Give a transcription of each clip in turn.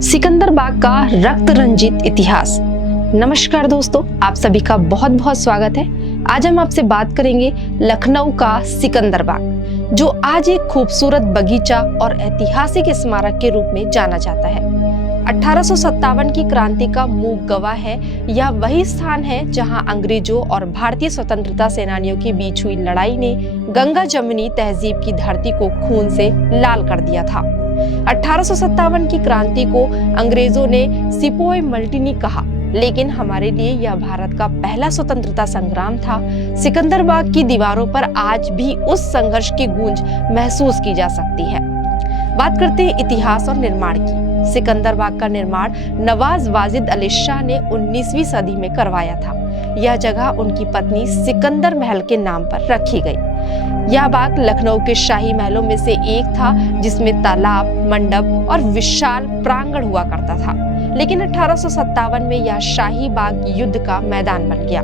सिकंदर बाग का रक्त रंजित इतिहास। नमस्कार दोस्तों, आप सभी का बहुत बहुत स्वागत है। आज हम आपसे बात करेंगे लखनऊ का सिकंदर बाग, जो आज एक खूबसूरत बगीचा और ऐतिहासिक स्मारक के रूप में जाना जाता है। 1857 की क्रांति का मूक गवाह है। यह वही स्थान है जहां अंग्रेजों और भारतीय स्वतंत्रता सेनानियों के बीच हुई लड़ाई ने गंगा जमुनी तहजीब की धरती को खून से लाल कर दिया था। 1857 की क्रांति को अंग्रेजों ने सिपोय मल्टिनी कहा, लेकिन हमारे लिए यह भारत का पहला स्वतंत्रता संग्राम था। सिकंदर बाग की दीवारों पर आज भी उस संघर्ष की गूंज महसूस की जा सकती है। बात करते हैं इतिहास और निर्माण की। सिकंदर बाग का निर्माण नवाज वाजिद अली शाह ने 19वीं सदी में करवाया था। यह जगह उनकी पत्नी सिकंदर महल के नाम पर रखी गई। यह बाग लखनऊ के शाही महलों में से एक था, जिसमें तालाब, मंडप और विशाल प्रांगण हुआ करता था। लेकिन 1857 में यह शाही बाग युद्ध का मैदान बन गया।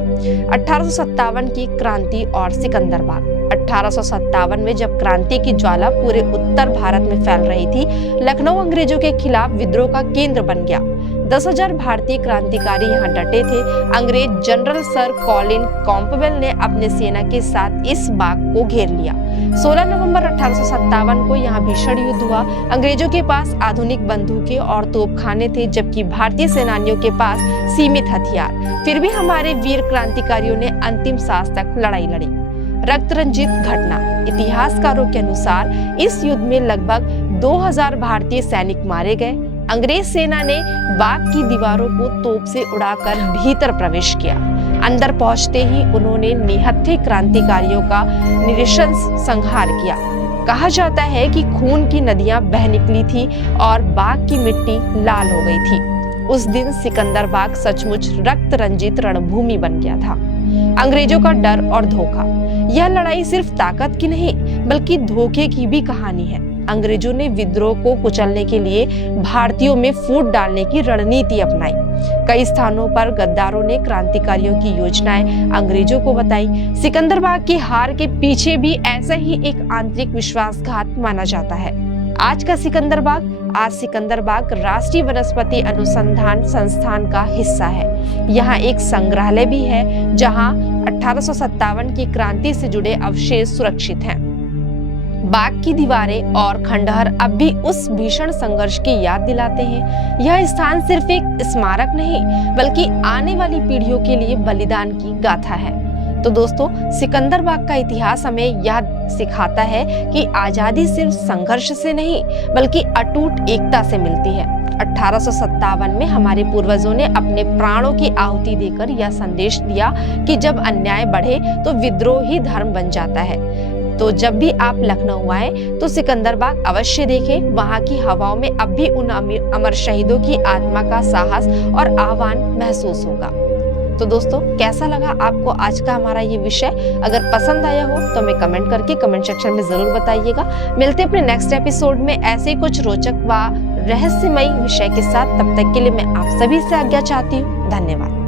1857 की क्रांति और सिकंदर बाग। 1857 में जब क्रांति की ज्वाला पूरे उत्तर भारत में फैल रही थी, लखनऊ अंग्रेजों के खिलाफ विद्रोह का केंद्र बन गया। 10,000 भारतीय क्रांतिकारी यहाँ डटे थे। अंग्रेज जनरल सर कॉलिन कैंपबेल ने अपने सेना के साथ इस बाग को घेर लिया। 16 नवंबर 1857 को यहाँ भीषण युद्ध हुआ। अंग्रेजों के पास आधुनिक बंदूकें और तोपखाने थे, जबकि भारतीय सेनानियों के पास सीमित हथियार। फिर भी हमारे वीर क्रांतिकारियों ने अंतिम सांस तक लड़ाई लड़ी। रक्त रंजित घटना। इतिहासकारों के अनुसार इस युद्ध में लगभग 2000 भारतीय सैनिक मारे गए। अंग्रेज सेना ने बाग की दीवारों को तोप से उड़ाकर भीतर प्रवेश किया। अंदर पहुंचते ही उन्होंने निहत्थे क्रांतिकारियों का निरंकुश संहार किया। कहा जाता है कि खून की नदियां बह निकली थी और बाग की मिट्टी लाल हो गई थी। उस दिन सिकंदर बाग सचमुच रक्त रंजित रणभूमि बन गया था। अंग्रेजों का डर और धोखा। यह लड़ाई सिर्फ ताकत की नहीं, बल्कि धोखे की भी कहानी है। अंग्रेजों ने विद्रोह को कुचलने के लिए भारतीयों में फूट डालने की रणनीति अपनाई। कई स्थानों पर गद्दारों ने क्रांतिकारियों की योजनाएं अंग्रेजों को बताई। सिकंदर बाग की हार के पीछे भी ऐसा ही एक आंतरिक विश्वासघात माना जाता है। आज सिकंदर बाग राष्ट्रीय वनस्पति अनुसंधान संस्थान का हिस्सा है। यहाँ एक संग्रहालय भी है, जहाँ 1857 की क्रांति से जुड़े अवशेष सुरक्षित हैं। बाग की दीवारें और खंडहर अब भी उस भीषण संघर्ष की याद दिलाते हैं। यह स्थान सिर्फ एक स्मारक नहीं, बल्कि आने वाली पीढ़ियों के लिए बलिदान की गाथा है। तो दोस्तों, सिकंदर बाग का इतिहास हमें यह सिखाता है कि आजादी सिर्फ संघर्ष से नहीं, बल्कि अटूट एकता से मिलती है। 1857 में हमारे पूर्वजों ने अपने प्राणों की आहुति देकर यह संदेश दिया कि जब अन्याय बढ़े तो विद्रोह ही धर्म बन जाता है। तो जब भी आप लखनऊ आए तो सिकंदर बाग अवश्य देखें। वहां की हवाओं में अब भी उन अमर शहीदों की आत्मा का साहस और आह्वान महसूस होगा। तो दोस्तों, कैसा लगा आपको आज का हमारा ये विषय? अगर पसंद आया हो तो हमें कमेंट करके कमेंट सेक्शन में जरूर बताइएगा। मिलते हैं अपने नेक्स्ट एपिसोड में ऐसे कुछ रोचक व रहस्यमयी विषय के साथ। तब तक के लिए मैं आप सभी से आज्ञा चाहती हूँ। धन्यवाद।